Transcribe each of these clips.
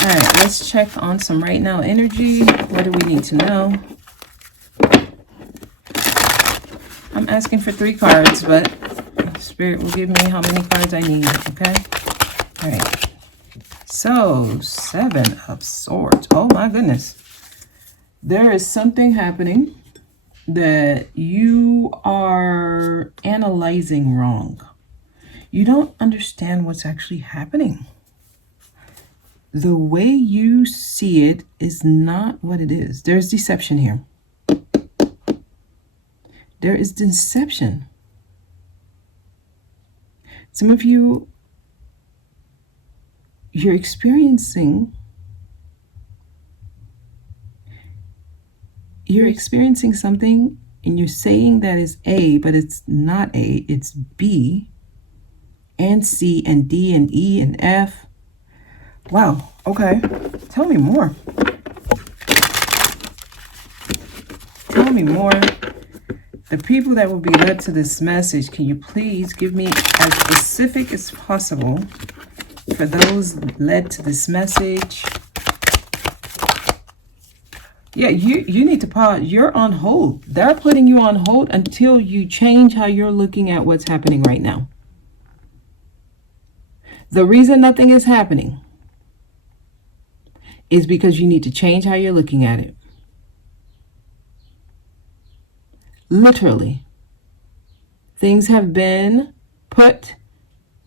All right, let's check on some right now energy. What do we need to know? I'm asking for 3 cards, but Spirit will give me how many cards I need, okay? All right. So, 7 of Swords. Oh my goodness. There is something happening that you are analyzing wrong. You don't understand what's actually happening. The way you see it is not what it is. There's deception here. There is deception. Some of you, you're experiencing something and you're saying that is A, but it's not A, it's B and C and D and E and F. Wow, okay. Tell me more. Tell me more. The people that will be led to this message, can you please give me as specific as possible for those led to this message? Yeah, you need to pause. You're on hold. They're putting you on hold until you change how you're looking at what's happening right now. The reason nothing is happening is because you need to change how you're looking at it. Literally. Things have been put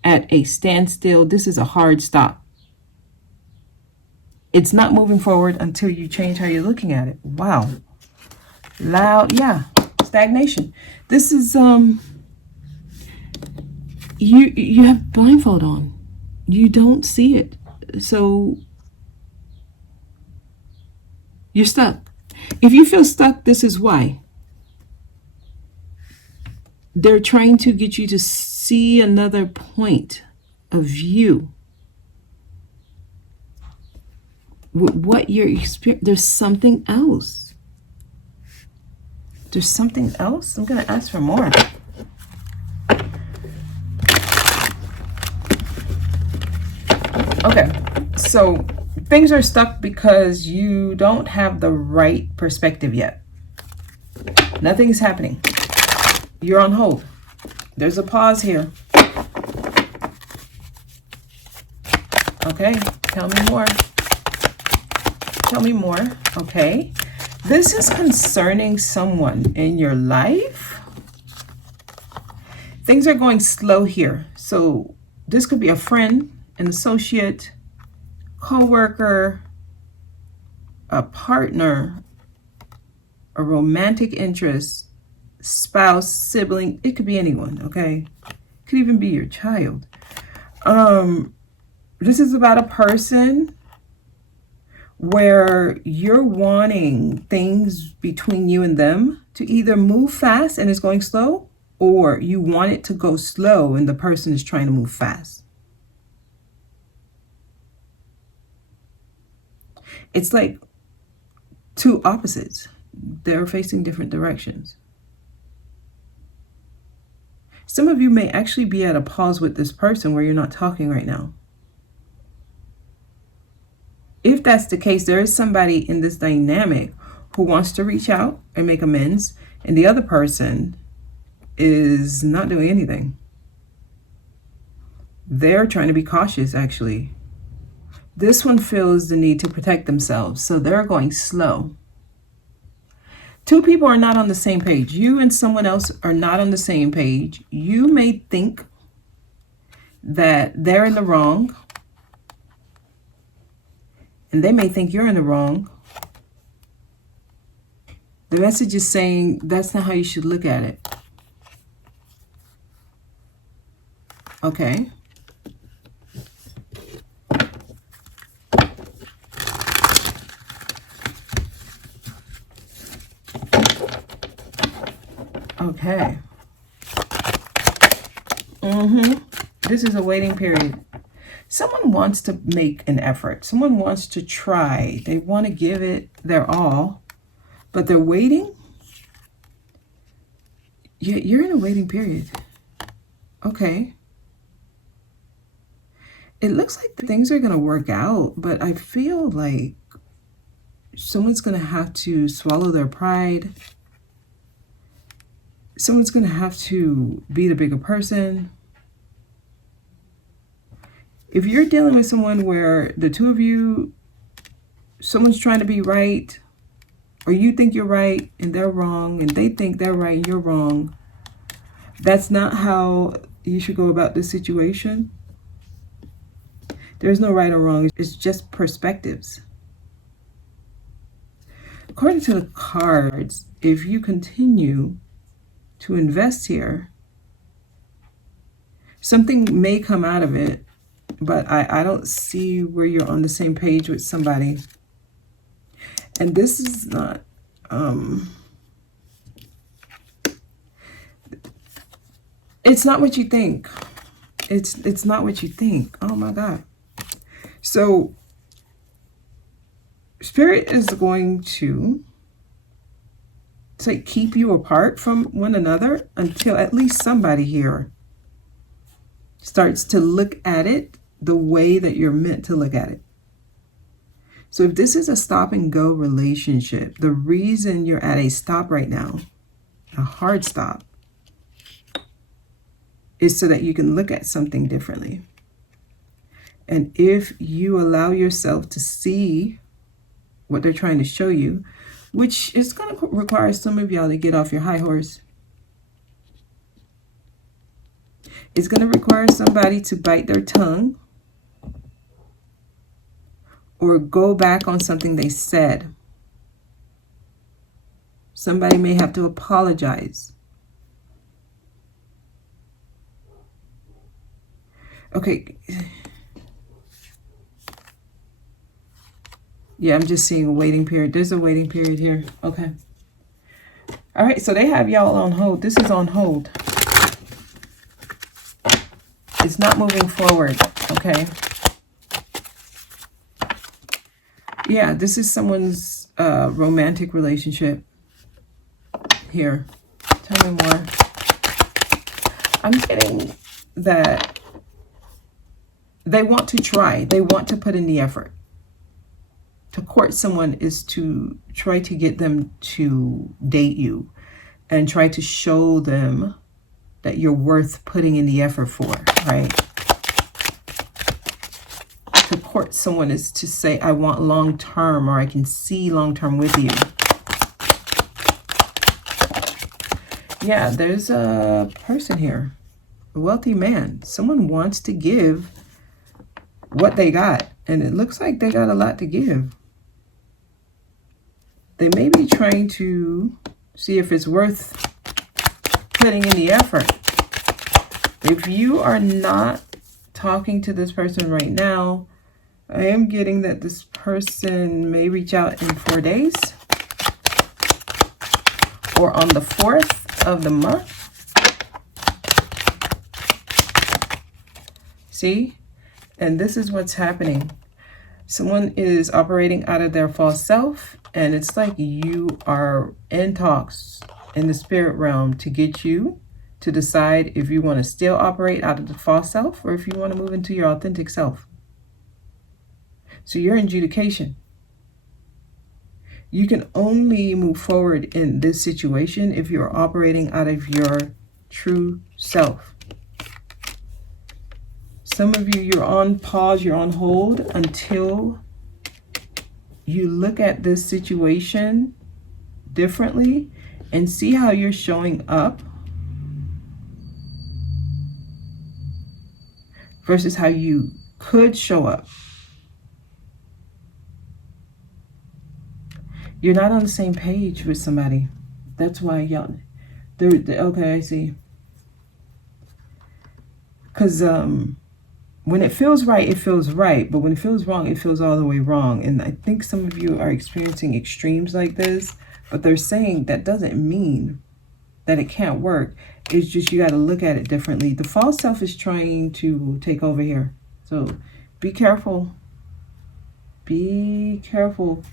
at a standstill. This is a hard stop. It's not moving forward until you change how you're looking at it. Wow. Loud, yeah. Stagnation. This is you have blindfold on. You don't see it. So you're stuck. If you feel stuck, this is why. They're trying to get you to see another point of view. What you're experiencing, there's something else. There's something else? I'm going to ask for more. Okay, so things are stuck because you don't have the right perspective yet. Nothing is happening. You're on hold. There's a pause here. Okay, tell me more. Tell me more. Okay. This is concerning someone in your life. Things are going slow here. So this could be a friend, an associate, co-worker, a partner, a romantic interest, spouse, sibling. It could be anyone, okay? It could even be your child. This is about a person where you're wanting things between you and them to either move fast and it's going slow, or you want it to go slow and the person is trying to move fast. It's like two opposites. They're facing different directions. Some of you may actually be at a pause with this person where you're not talking right now. If that's the case, there is somebody in this dynamic who wants to reach out and make amends, and the other person is not doing anything. They're trying to be cautious, actually. This one feels the need to protect themselves, so they're going slow. Two people are not on the same page. You and someone else are not on the same page. You may think that they're in the wrong, and they may think you're in the wrong. The message is saying that's not how you should look at it. Okay. Okay. This is a waiting period. Someone wants to make an effort. Someone wants to try. They want to give it their all, but they're waiting. You're in a waiting period. Okay. it looks like things are going to work out, but I feel like someone's going to have to swallow their pride. Someone's going to have to be the bigger person. If you're dealing with someone where the two of you, someone's trying to be right, or you think you're right and they're wrong, and they think they're right and you're wrong, that's not how you should go about this situation. There's no right or wrong. It's just perspectives. According to the cards, if you continue to invest here, something may come out of it, but I don't see where you're on the same page with somebody. And this is not, it's not what you think. It's not what you think. Oh my God. So Spirit is going to keep you apart from one another until at least somebody here starts to look at it the way that you're meant to look at it. So if this is a stop and go relationship, the reason you're at a stop right now, a hard stop, is so that you can look at something differently. And if you allow yourself to see what they're trying to show you, which is going to require some of y'all to get off your high horse. It's going to require somebody to bite their tongue or go back on something they said. Somebody may have to apologize. Okay. Yeah, I'm just seeing a waiting period. There's a waiting period here. Okay. All right, so they have y'all on hold. This is on hold. It's not moving forward, okay? Yeah, this is someone's romantic relationship here. Tell me more. I'm getting that they want to try. They want to put in the effort. To court someone is to try to get them to date you and try to show them that you're worth putting in the effort for, right? To court someone is to say, I want long-term, or I can see long-term with you. Yeah, there's a person here, a wealthy man. Someone wants to give what they got, and it looks like they got a lot to give. They may be trying to see if it's worth putting in the effort. If you are not talking to this person right now, I am getting that this person may reach out in 4 days or on the 4th of the month. See? And this is what's happening. Someone is operating out of their false self, and it's like you are in talks in the spirit realm to get you to decide if you want to still operate out of the false self or if you want to move into your authentic self. So you're in adjudication. You can only move forward in this situation if you're operating out of your true self. Some of you, you're on pause, you're on hold until you look at this situation differently and see how you're showing up versus how you could show up. You're not on the same page with somebody. That's why y'all, okay, I see. Because when it feels right, it feels right. But when it feels wrong, it feels all the way wrong. And I think some of you are experiencing extremes like this. But they're saying that doesn't mean that it can't work. It's just you got to look at it differently. The false self is trying to take over here. So be careful. Be careful.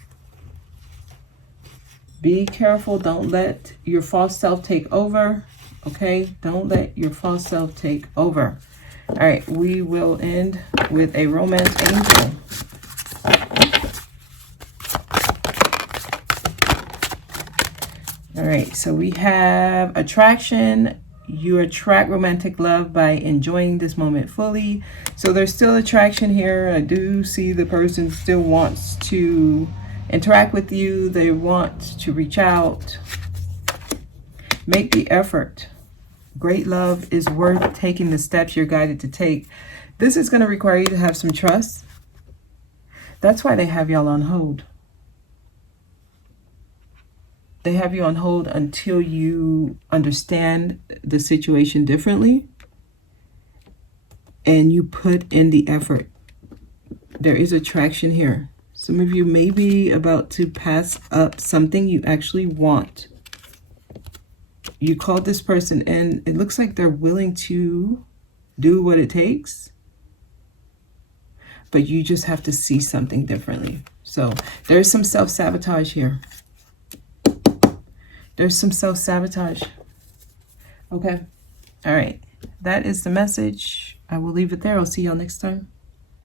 Be careful. Don't let your false self take over. Okay? Don't let your false self take over. All right, we will end with a romance angel. All right, so we have attraction. You attract romantic love by enjoying this moment fully. So there's still attraction here. I do see the person still wants to interact with you. They want to reach out. Make the effort. Great love is worth taking the steps you're guided to take. This is going to require you to have some trust. That's why they have y'all on hold. They have you on hold until you understand the situation differently and you put in the effort. There is attraction here. Some of you may be about to pass up something you actually want. You called this person in. It looks like they're willing to do what it takes, but you just have to see something differently. So there's some self-sabotage here. There's some self-sabotage. Okay. All right. That is the message. I will leave it there. I'll see y'all next time.